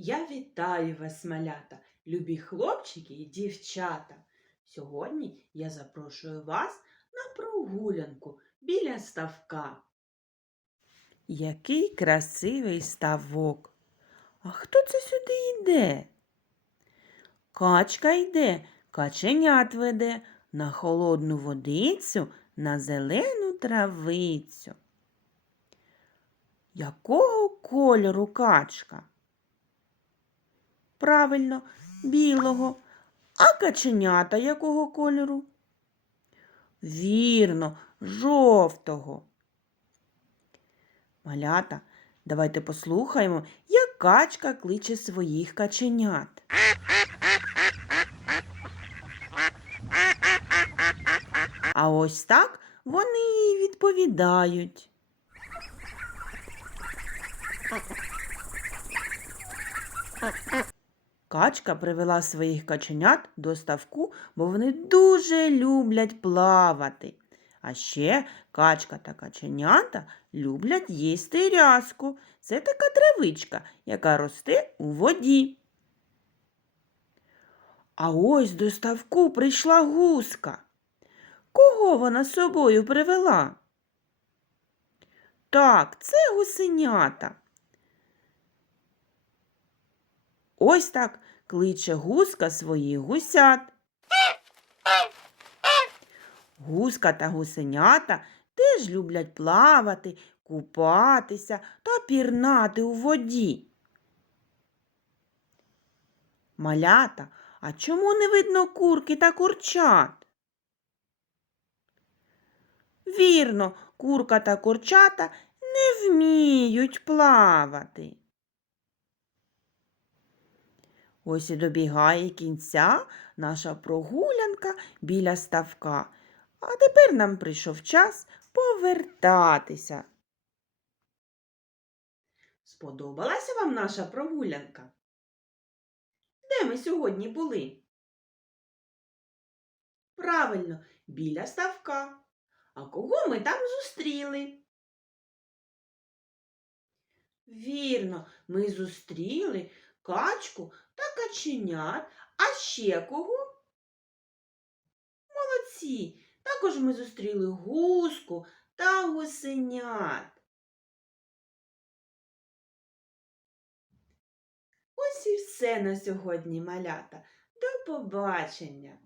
Я вітаю вас, малята, любі хлопчики і дівчата. Сьогодні я запрошую вас на прогулянку біля ставка. Який красивий ставок. А хто це сюди йде? Качка йде, каченят веде на холодну водицю, на зелену травицю. Якого кольору качка? Правильно, білого. А каченята якого кольору? Вірно, жовтого. Малята, давайте послухаємо, як качка кличе своїх каченят. А ось так вони їй відповідають. Качка привела своїх каченят до ставку, бо вони дуже люблять плавати. А ще качка та каченята люблять їсти рязку. Це така травичка, яка росте у воді. А ось до ставку прийшла гуска. Кого вона з собою привела? Так, це гусенята. Ось так кличе гуска своїх гусят. Гуска та гусенята теж люблять плавати, купатися та пірнати у воді. Малята, а чому не видно курки та курчат? Вірно, курка та курчата не вміють плавати. Ось і добігає кінця наша прогулянка біля ставка. А тепер нам прийшов час повертатися. Сподобалася вам наша прогулянка? Де ми сьогодні були? Правильно, біля ставка. А кого ми там зустріли? Вірно, ми зустріли качку та каченят. А ще кого? Молодці. Також ми зустріли гуску та гусенят. Ось і все на сьогодні, малята. До побачення!